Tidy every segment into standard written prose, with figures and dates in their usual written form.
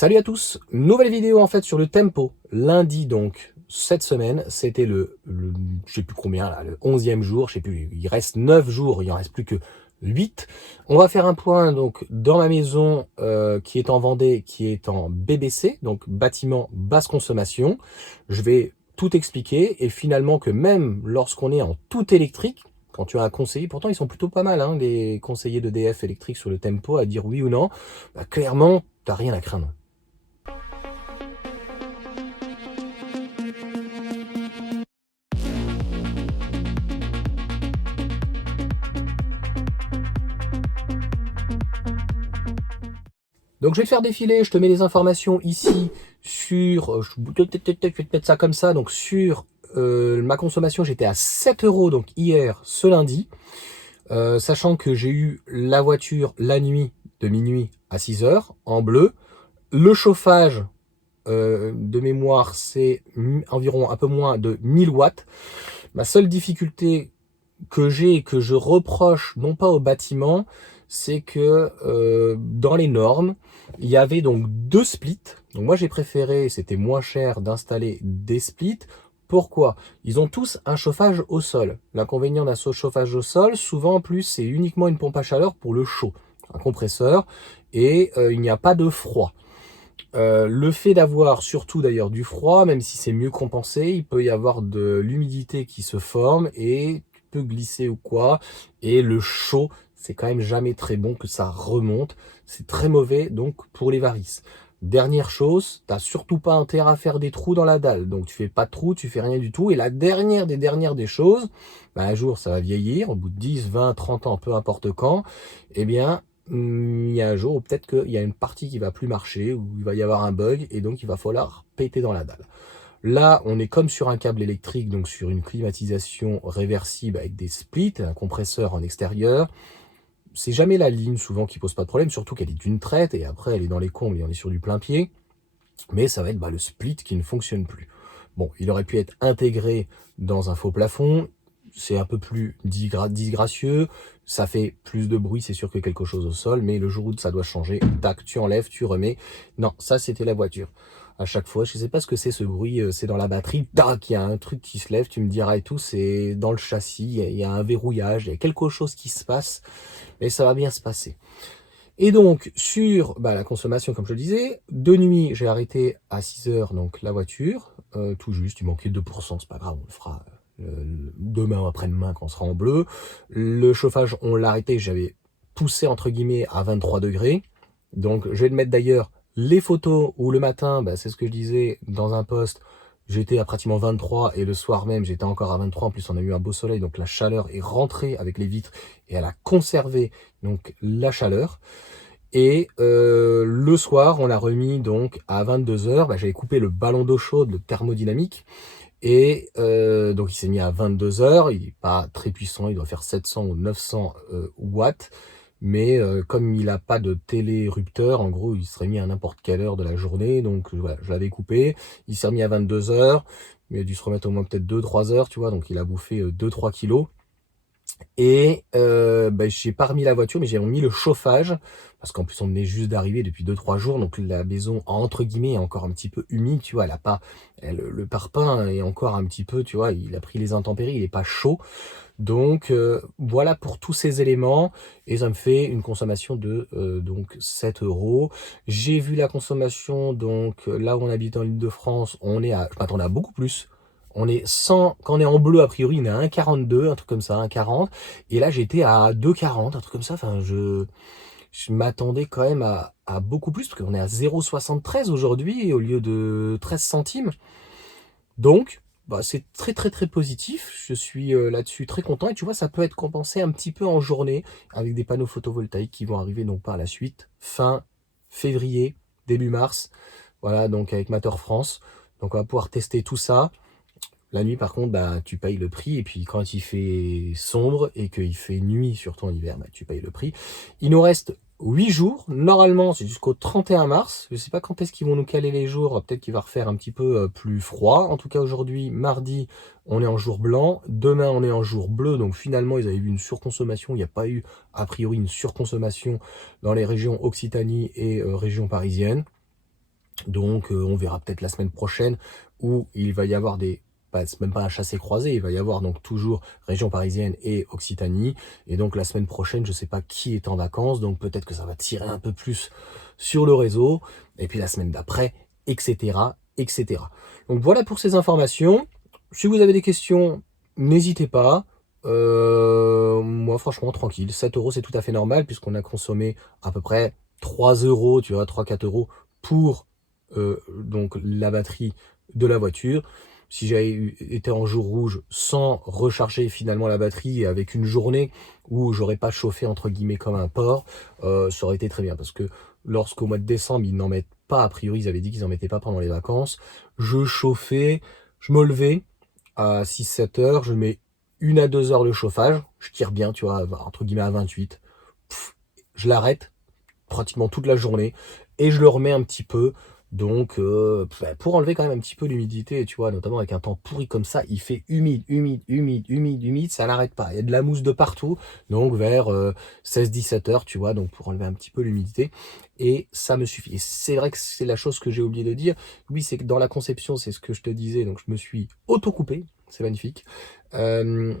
Salut à tous, nouvelle vidéo en fait sur le tempo. Lundi donc, cette semaine, c'était je sais plus combien là, le 11e jour, je sais plus, il reste 9 jours, il en reste plus que 8. On va faire un point donc dans ma maison qui est en Vendée, qui est en BBC, donc bâtiment basse consommation. Je vais tout expliquer et finalement que même lorsqu'on est en tout électrique, quand tu as un conseiller, pourtant ils sont plutôt pas mal, hein, les conseillers d'EDF électrique sur le tempo, à dire oui ou non, bah, clairement, t'as rien à craindre. Donc je vais te faire défiler, je te mets les informations ici sur, je vais te mettre ça comme ça, donc sur ma consommation j'étais à 7 euros donc hier, ce lundi, sachant que j'ai eu la voiture la nuit de minuit à 6 heures en bleu, le chauffage de mémoire c'est environ un peu moins de 1000 watts, ma seule difficulté que j'ai et que je reproche non pas au bâtiment, c'est que dans les normes, il y avait donc 2 splits. Donc moi j'ai préféré, c'était moins cher d'installer des splits. Pourquoi? Ils ont tous un chauffage au sol. L'inconvénient d'un chauffage au sol, souvent en plus, c'est uniquement une pompe à chaleur pour le chaud, un compresseur, et il n'y a pas de froid. Le fait d'avoir surtout d'ailleurs du froid, même si c'est mieux compensé, il peut y avoir de l'humidité qui se forme et tu peux glisser ou quoi. Et le chaud, c'est quand même jamais très bon que ça remonte. C'est très mauvais donc pour les varices. Dernière chose, t'as surtout pas intérêt à faire des trous dans la dalle. Donc tu fais pas de trous, tu fais rien du tout. Et la dernière des choses, bah, un jour ça va vieillir, au bout de 10, 20, 30 ans, peu importe quand, eh bien il y a un jour où peut-être qu'il y a une partie qui va plus marcher, où il va y avoir un bug, et donc il va falloir péter dans la dalle. Là, on est comme sur un câble électrique, donc sur une climatisation réversible avec des splits, un compresseur en extérieur. C'est jamais la ligne souvent qui pose pas de problème, surtout qu'elle est d'une traite, et après elle est dans les combles et on est sur du plein pied. Mais ça va être le split qui ne fonctionne plus. Bon, il aurait pu être intégré dans un faux plafond, c'est un peu plus disgracieux, ça fait plus de bruit, c'est sûr que quelque chose au sol, mais le jour où ça doit changer, tac, tu enlèves, tu remets. Non, ça c'était la voiture. À chaque fois, je sais pas ce que c'est ce bruit, c'est dans la batterie, tac, il y a un truc qui se lève, tu me diras et tout, c'est dans le châssis, il y a un verrouillage, il y a quelque chose qui se passe, mais ça va bien se passer. Et donc, sur la consommation, comme je le disais, de nuit, j'ai arrêté à 6 heures donc la voiture, tout juste, il manquait 2%, c'est pas grave, on le fera demain ou après-demain quand on sera en bleu. Le chauffage, on l'a arrêté, j'avais poussé entre guillemets à 23 degrés. Donc, je vais te mettre d'ailleurs les photos où le matin, c'est ce que je disais dans un post, j'étais à pratiquement 23 et le soir même, j'étais encore à 23. En plus, on a eu un beau soleil, donc la chaleur est rentrée avec les vitres et elle a conservé donc la chaleur. Et le soir, on l'a remis donc à 22 heures. J'avais coupé le ballon d'eau chaude, le thermodynamique. Et donc il s'est mis à 22 heures. Il n'est pas très puissant, il doit faire 700 ou 900 watts. Mais comme il n'a pas de télérupteur, en gros, il serait mis à n'importe quelle heure de la journée. Donc voilà, je l'avais coupé. Il s'est remis à 22 heures. Il a dû se remettre au moins peut-être 2-3 heures, tu vois. Donc il a bouffé 2-3 kilos. Et j'ai pas remis la voiture, mais j'ai remis le chauffage, parce qu'en plus on venait juste d'arriver depuis 2-3 jours, donc la maison entre guillemets est encore un petit peu humide, tu vois, elle a pas, le parpaing est encore un petit peu, tu vois, il a pris les intempéries, il est pas chaud. Donc voilà pour tous ces éléments, et ça me fait une consommation de donc 7 euros. J'ai vu la consommation, donc là où on habite en Île-de-France, je m'attendais à beaucoup plus. On est 100, quand on est en bleu, a priori, on est à 1,42, un truc comme ça, 1,40. Et là, j'étais à 2,40, un truc comme ça. Enfin, je m'attendais quand même à beaucoup plus, parce qu'on est à 0,73 aujourd'hui, au lieu de 13 centimes. Donc, c'est très très très positif. Je suis là-dessus très content. Et tu vois, ça peut être compensé un petit peu en journée, avec des panneaux photovoltaïques qui vont arriver donc par la suite, fin février, début mars. Voilà, donc avec Matter France. Donc on va pouvoir tester tout ça. La nuit, par contre, tu payes le prix. Et puis, quand il fait sombre et qu'il fait nuit, surtout en hiver, tu payes le prix. Il nous reste 8 jours. Normalement, c'est jusqu'au 31 mars. Je ne sais pas quand est-ce qu'ils vont nous caler les jours. Peut-être qu'il va refaire un petit peu plus froid. En tout cas, aujourd'hui, mardi, on est en jour blanc. Demain, on est en jour bleu. Donc, finalement, ils avaient eu une surconsommation. Il n'y a pas eu, a priori, une surconsommation dans les régions Occitanie et régions parisiennes. Donc on verra peut-être la semaine prochaine où il va y avoir c'est même pas un chassé-croisé, il va y avoir donc toujours région parisienne et Occitanie. Et donc la semaine prochaine, je sais pas qui est en vacances, donc peut-être que ça va tirer un peu plus sur le réseau. Et puis la semaine d'après, etc., etc. Donc voilà pour ces informations. Si vous avez des questions, n'hésitez pas. Moi franchement tranquille, 7 euros c'est tout à fait normal puisqu'on a consommé à peu près 3 euros, tu vois, 3-4 € pour donc la batterie de la voiture. Si j'avais été en jour rouge sans recharger finalement la batterie et avec une journée où j'aurais pas chauffé entre guillemets comme un porc, ça aurait été très bien parce que lorsqu'au mois de décembre ils n'en mettent pas, a priori ils avaient dit qu'ils en mettaient pas pendant les vacances, je chauffais, je me levais à 6-7 heures, je mets 1 à 2 heures de chauffage, je tire bien, tu vois, entre guillemets à 28, je l'arrête pratiquement toute la journée et je le remets un petit peu. Donc, pour enlever quand même un petit peu l'humidité, tu vois, notamment avec un temps pourri comme ça, il fait humide, humide, humide, humide, humide, ça n'arrête pas. Il y a de la mousse de partout, donc vers 16-17 heures, tu vois, donc pour enlever un petit peu l'humidité. Et ça me suffit. Et c'est vrai que c'est la chose que j'ai oublié de dire. Oui, c'est que dans la conception, c'est ce que je te disais, donc je me suis auto-coupé, c'est magnifique. Euh,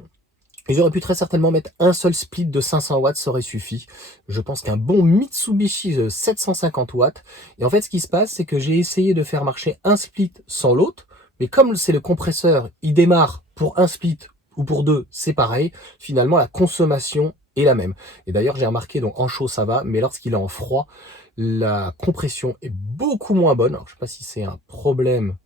et j'aurais pu très certainement mettre un seul split de 500 watts, ça aurait suffi. Je pense qu'un bon Mitsubishi de 750 watts. Et en fait, ce qui se passe, c'est que j'ai essayé de faire marcher un split sans l'autre. Mais comme c'est le compresseur, il démarre pour un split ou pour deux, c'est pareil. Finalement, la consommation est la même. Et d'ailleurs, j'ai remarqué, donc en chaud, ça va. Mais lorsqu'il est en froid, la compression est beaucoup moins bonne. Alors, je sais pas si c'est un problème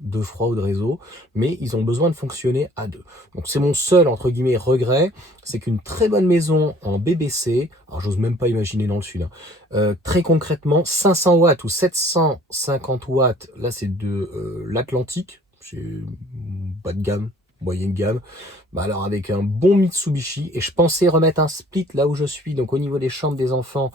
de froid ou de réseau, mais ils ont besoin de fonctionner à deux. Donc c'est mon seul, entre guillemets, regret, c'est qu'une très bonne maison en BBC, alors j'ose même pas imaginer dans le sud, hein, très concrètement, 500 watts ou 750 watts, là c'est de l'Atlantique, c'est bas de gamme, moyenne gamme, bah alors avec un bon Mitsubishi, et je pensais remettre un split là où je suis, donc au niveau des chambres des enfants,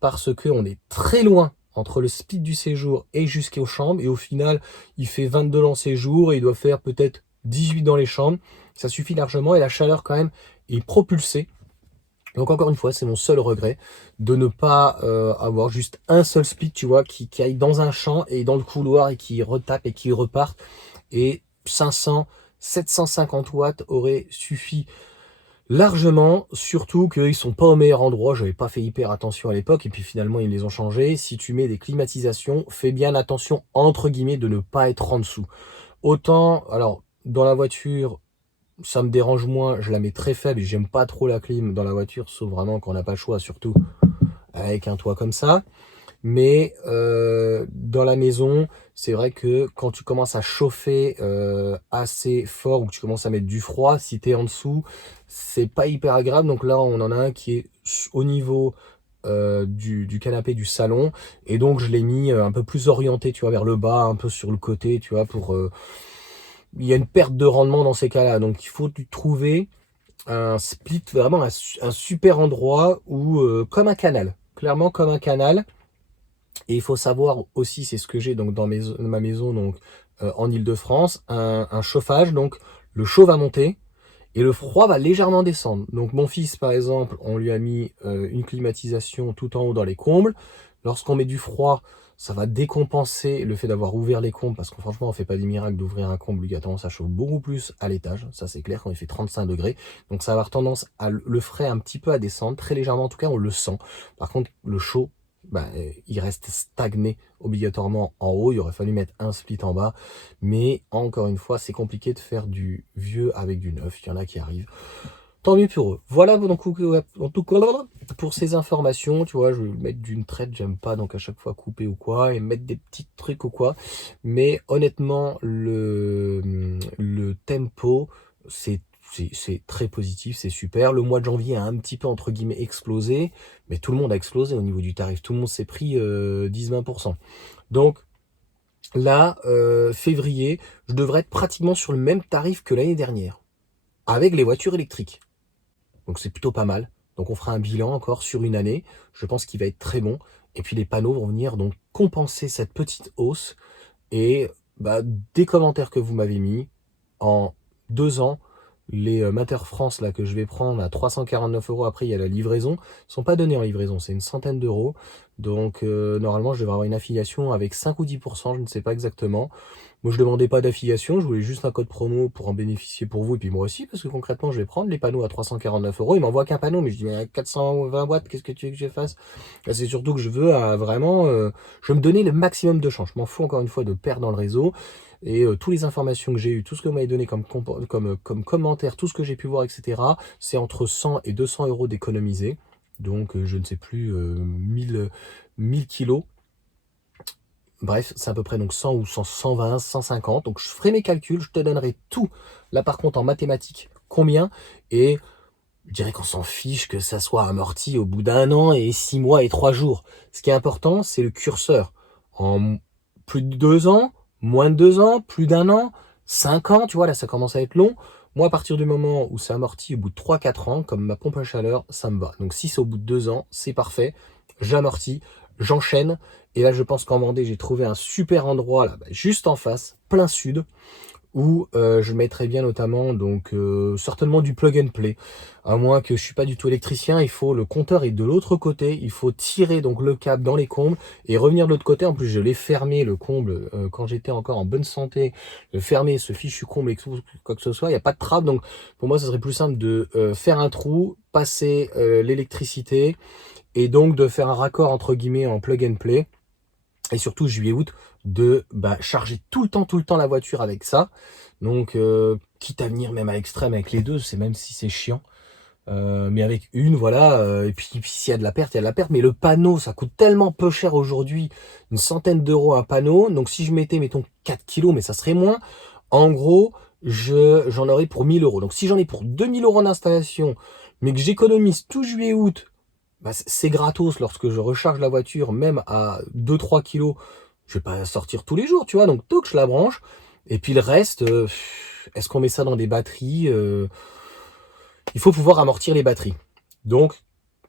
parce que on est très loin entre le speed du séjour et jusqu'aux chambres, et au final il fait 22 dans séjour et il doit faire peut-être 18 dans les chambres, ça suffit largement et la chaleur quand même est propulsée. Donc encore une fois, c'est mon seul regret de ne pas avoir juste un seul speed, tu vois, qui aille dans un champ et dans le couloir et qui retape et qui reparte. Et 500, 750 watts aurait suffi largement, surtout qu'ils sont pas au meilleur endroit, j'avais pas fait hyper attention à l'époque, et puis finalement ils les ont changés. Si tu mets des climatisations, fais bien attention, entre guillemets, de ne pas être en dessous. Autant, alors, dans la voiture, ça me dérange moins, je la mets très faible, et j'aime pas trop la clim dans la voiture, sauf vraiment quand on n'a pas le choix, surtout avec un toit comme ça. Mais dans la maison, c'est vrai que quand tu commences à chauffer assez fort ou que tu commences à mettre du froid, si tu es en dessous, c'est pas hyper agréable. Donc là, on en a un qui est au niveau du canapé du salon. Et donc, je l'ai mis un peu plus orienté, tu vois, vers le bas, un peu sur le côté, tu vois, pour... il y a une perte de rendement dans ces cas-là. Donc, il faut trouver un split, vraiment un super endroit où, comme un canal. Clairement, comme un canal. Et il faut savoir aussi, c'est ce que j'ai donc dans ma maison donc en Île-de-France, un chauffage. Donc le chaud va monter et le froid va légèrement descendre. Donc mon fils par exemple, on lui a mis une climatisation tout en haut dans les combles. Lorsqu'on met du froid, ça va décompenser le fait d'avoir ouvert les combles, parce que franchement on fait pas des miracles d'ouvrir un comble obligatoirement, ça chauffe beaucoup plus à l'étage, ça c'est clair, quand il fait 35 degrés. Donc ça va avoir tendance à le frais un petit peu à descendre, très légèrement en tout cas on le sent. Par contre le chaud, il reste stagné obligatoirement en haut. Il aurait fallu mettre un split en bas. Mais encore une fois, c'est compliqué de faire du vieux avec du neuf. Il y en a qui arrivent. Tant mieux pour eux. Voilà donc, en tout cas, pour ces informations. Tu vois, je vais mettre d'une traite. J'aime pas donc à chaque fois couper ou quoi. Et mettre des petits trucs ou quoi. Mais honnêtement, le tempo, c'est très positif, c'est super. Le mois de janvier a un petit peu, entre guillemets, explosé, mais tout le monde a explosé au niveau du tarif. Tout le monde s'est pris 10-20%. Donc là, février, je devrais être pratiquement sur le même tarif que l'année dernière, avec les voitures électriques. Donc c'est plutôt pas mal. Donc on fera un bilan encore sur une année. Je pense qu'il va être très bon. Et puis les panneaux vont venir donc compenser cette petite hausse. Et des commentaires que vous m'avez mis, en 2 ans, les Mater France là, que je vais prendre à 349 €, après il y a la livraison, ne sont pas donnés en livraison, c'est une centaine d'euros. Donc normalement je devrais avoir une affiliation avec 5 ou 10%, je ne sais pas exactement. Moi je demandais pas d'affiliation, je voulais juste un code promo pour en bénéficier pour vous et puis moi aussi, parce que concrètement je vais prendre les panneaux à 349 euros. Ils m'envoient qu'un panneau, mais je dis mais 420 watts, qu'est-ce que tu veux que je fasse? Là, c'est surtout que je veux vraiment, je veux me donner le maximum de chance. Je m'en fous encore une fois de perdre dans le réseau. Et toutes les informations que j'ai eues, tout ce que vous m'avez donné comme commentaire, tout ce que j'ai pu voir, etc., c'est entre 100 et 200 euros d'économiser. Donc je ne sais plus, 1000 kilos. Bref, c'est à peu près donc 100 ou 100, 120, 150. Donc je ferai mes calculs, je te donnerai tout. Là par contre en mathématiques, combien? Et je dirais qu'on s'en fiche que ça soit amorti au bout d'un an et 6 mois et 3 jours. Ce qui est important, c'est le curseur. En plus de 2 ans, moins de 2 ans, plus d'un an, 5 ans, tu vois, là ça commence à être long. Moi, à partir du moment où c'est amorti au bout de 3-4 ans, comme ma pompe à chaleur, ça me va. Donc si c'est au bout de 2 ans, c'est parfait. J'amortis, j'enchaîne. Et là, je pense qu'en Vendée, j'ai trouvé un super endroit, là, juste en face, plein sud, où je mettrais bien notamment donc certainement du plug and play. À moins que je suis pas du tout électricien, il faut le compteur est de l'autre côté, il faut tirer donc le câble dans les combles et revenir de l'autre côté. En plus je l'ai fermé le comble quand j'étais encore en bonne santé, de fermer ce fichu comble et tout, quoi que ce soit, il n'y a pas de trappe. Donc pour moi ça serait plus simple de faire un trou, passer l'électricité et donc de faire un raccord entre guillemets en plug and play. Et surtout juillet-août, de charger tout le temps la voiture avec ça. Donc, quitte à venir même à l'extrême avec les deux, c'est même si c'est chiant. Mais avec une, voilà. Et puis s'il y a de la perte, il y a de la perte. Mais le panneau, ça coûte tellement peu cher aujourd'hui. Une centaine d'euros un panneau. Donc si je mettais, mettons, 4 kilos, mais ça serait moins. En gros, j'en aurais pour 1000 euros. Donc si j'en ai pour 2000 euros en installation, mais que j'économise tout juillet-août, c'est gratos lorsque je recharge la voiture, même à 2-3 kilos. Je vais pas sortir tous les jours, tu vois. Donc, je la branche. Et puis le reste, est-ce qu'on met ça dans des batteries? Il faut pouvoir amortir les batteries. Donc,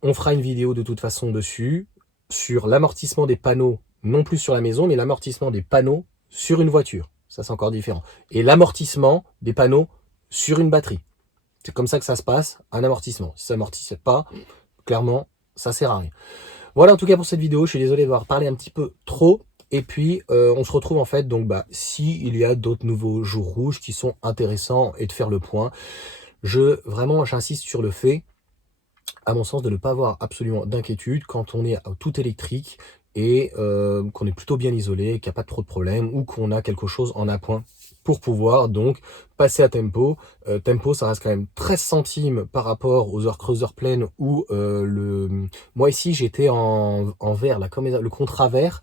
on fera une vidéo de toute façon dessus, sur l'amortissement des panneaux, non plus sur la maison, mais l'amortissement des panneaux sur une voiture. Ça, c'est encore différent. Et l'amortissement des panneaux sur une batterie. C'est comme ça que ça se passe, un amortissement. Si ça amortisse pas, clairement, ça sert à rien. Voilà en tout cas pour cette vidéo, je suis désolé d'avoir parlé un petit peu trop. Et puis on se retrouve en fait donc si il y a d'autres nouveaux jours rouges qui sont intéressants et de faire le point. Vraiment j'insiste sur le fait, à mon sens, de ne pas avoir absolument d'inquiétude quand on est tout électrique et qu'on est plutôt bien isolé, qu'il n'y a pas trop de problèmes ou qu'on a quelque chose en appoint pour pouvoir donc passer à tempo. Tempo, ça reste quand même 13 centimes par rapport aux heures creuses, heures pleines où moi ici j'étais en vert, là, comme le contrat vert.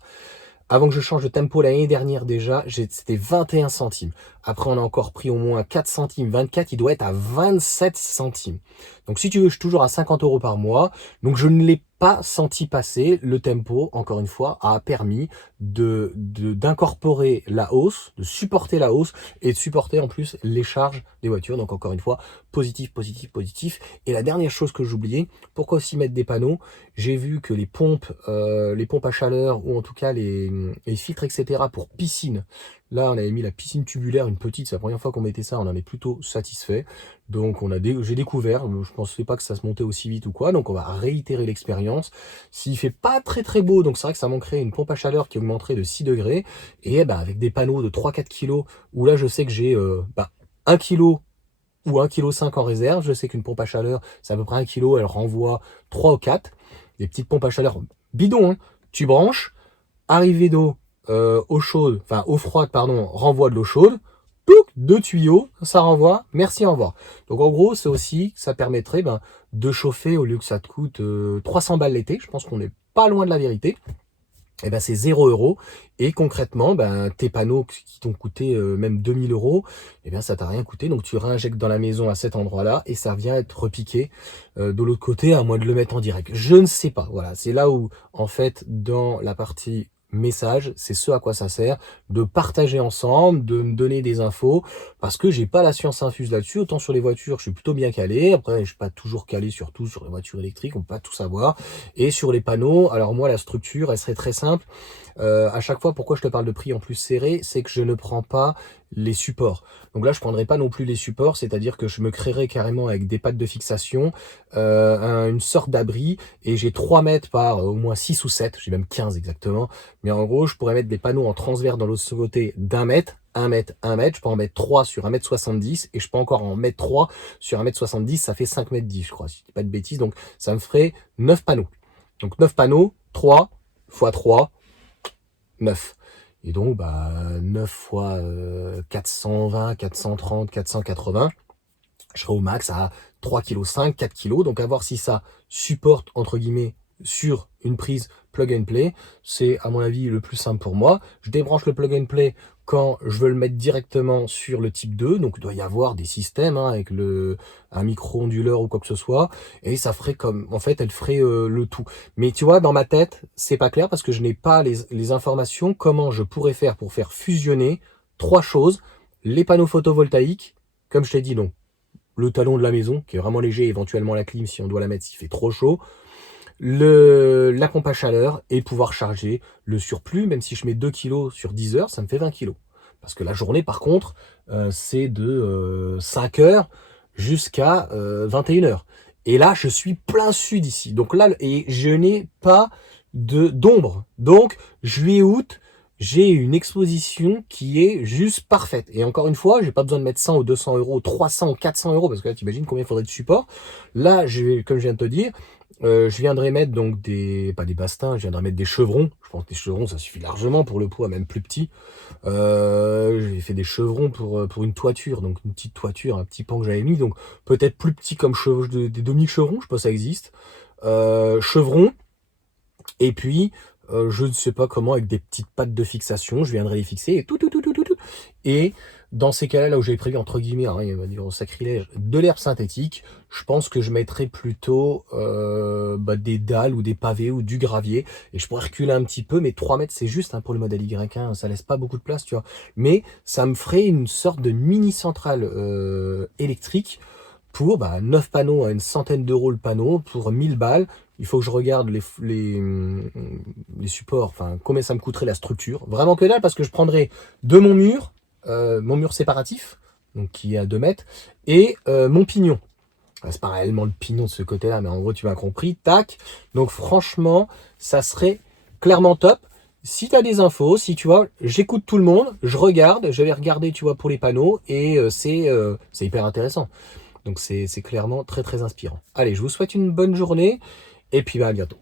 Avant que je change de tempo l'année dernière déjà, c'était 21 centimes. Après, on a encore pris au moins 4 centimes. 24, il doit être à 27 centimes. Donc, si tu veux, je suis toujours à 50 euros par mois. Donc, je ne l'ai pas senti passer. Le tempo, encore une fois, a permis d'incorporer la hausse, de supporter la hausse et de supporter en plus les charges des voitures. Donc, encore une fois, positif, positif, positif. Et la dernière chose que j'oubliais, pourquoi aussi mettre des panneaux? J'ai vu que les pompes à chaleur ou en tout cas les filtres, etc. pour piscine, là on avait mis la piscine tubulaire, une petite, c'est la première fois qu'on mettait ça, on en est plutôt satisfait. Donc j'ai découvert, je pensais pas que ça se montait aussi vite ou quoi, donc on va réitérer l'expérience. S'il fait pas très très beau, donc c'est vrai que ça manquerait une pompe à chaleur qui augmenterait de 6 degrés, et avec des panneaux de 3-4 kg, où là je sais que j'ai 1 kg ou 1,5 kg en réserve, je sais qu'une pompe à chaleur c'est à peu près 1 kg, elle renvoie 3 ou 4, des petites pompes à chaleur bidon, hein. Tu branches, arrivée d'eau, eau froide, pardon, renvoie de l'eau chaude, pouc, 2 tuyaux, ça renvoie, merci, au revoir. Donc en gros, c'est aussi, ça permettrait de chauffer au lieu que ça te coûte 300 balles l'été, je pense qu'on n'est pas loin de la vérité. C'est 0 euros. Et concrètement, tes panneaux qui t'ont coûté même 2000 euros, ça t'a rien coûté. Donc tu réinjectes dans la maison à cet endroit-là et ça vient être repiqué de l'autre côté, à moins de le mettre en direct. Je ne sais pas. Voilà, c'est là où, en fait, dans la partie message, c'est ce à quoi ça sert, de partager ensemble, de me donner des infos, parce que j'ai pas la science infuse là-dessus. Autant sur les voitures, je suis plutôt bien calé. Après, je suis pas toujours calé sur tout, sur les voitures électriques, on peut pas tout savoir. Et sur les panneaux, alors moi, la structure, elle serait très simple. À chaque fois, pourquoi je te parle de prix en plus serré, c'est que je ne prends pas les supports. Donc là, je prendrai pas non plus les supports, c'est-à-dire que je me créerai carrément avec des pattes de fixation, une sorte d'abri, et j'ai 3 mètres par au moins 6 ou 7, j'ai même 15 exactement, mais en gros, je pourrais mettre des panneaux en transverse dans l'autre côté d'1 mètre, 1 mètre, 1 mètre, je peux en mettre 3 sur 1 mètre 70, et je peux encore en mettre 3 sur 1 mètre 70, ça fait 5 mètres 10, je crois, si je dis pas de bêtises, donc ça me ferait 9 panneaux. Donc 9 panneaux, 3 x 3, 9. Et donc, 9 fois 420, 430, 480, je serai au max à 3,5 kg, 4 kg. Donc, à voir si ça supporte, entre guillemets, sur une prise plug and play. C'est, à mon avis, le plus simple pour moi. Je débranche le plug and play quand je veux le mettre directement sur le type 2. Donc, il doit y avoir des systèmes avec un micro-onduleur ou quoi que ce soit. Et ça ferait comme, en fait, elle ferait le tout. Mais tu vois, dans ma tête, c'est pas clair parce que je n'ai pas les informations. Comment je pourrais faire pour faire fusionner 3 choses. Les panneaux photovoltaïques, comme je t'ai dit, donc le talon de la maison, qui est vraiment léger, éventuellement la clim si on doit la mettre s'il fait trop chaud, la pompe à chaleur et pouvoir charger le surplus, même si je mets 2 kg sur 10 heures, ça me fait 20 kg. Parce que la journée, par contre, c'est de 5 heures jusqu'à 21 heures. Et là, je suis plein sud ici. Donc là, et je n'ai pas d'ombre. Donc, juillet-août, j'ai une exposition qui est juste parfaite. Et encore une fois, j'ai pas besoin de mettre 100 ou 200 euros, 300 ou 400 euros, parce que là, t'imagines combien il faudrait de support. Là, comme je viens de te dire, je viendrai mettre donc pas des bastins, je viendrai mettre des chevrons. Je pense que des chevrons, ça suffit largement pour le poids, même plus petit. J'ai fait des chevrons pour une toiture, donc une petite toiture, un petit pan que j'avais mis, donc peut-être plus petit comme des demi-chevrons, je pense que ça existe. Chevrons, et puis je ne sais pas comment, avec des petites pattes de fixation, je viendrai les fixer et tout. Et dans ces cas-là, là où j'avais prévu, entre guillemets, hein, il va dire au sacrilège, de l'herbe synthétique, je pense que je mettrais plutôt des dalles ou des pavés ou du gravier. Et je pourrais reculer un petit peu, mais 3 mètres, c'est juste pour le modèle Y, hein, ça laisse pas beaucoup de place, tu vois. Mais ça me ferait une sorte de mini-centrale électrique pour 9 panneaux à une centaine d'euros le panneau, pour 1000 balles. Il faut que je regarde les supports, enfin combien ça me coûterait la structure. Vraiment que dalle, parce que je prendrais de mon mur séparatif, donc qui est à 2 mètres, et mon pignon. C'est pas réellement le pignon de ce côté-là, mais en gros tu m'as compris. Tac. Donc franchement, ça serait clairement top. Si tu as des infos, si tu vois, j'écoute tout le monde, je regarde, je vais regarder, tu vois, pour les panneaux, et c'est hyper intéressant. Donc c'est clairement très très inspirant. Allez, je vous souhaite une bonne journée, et puis à bientôt.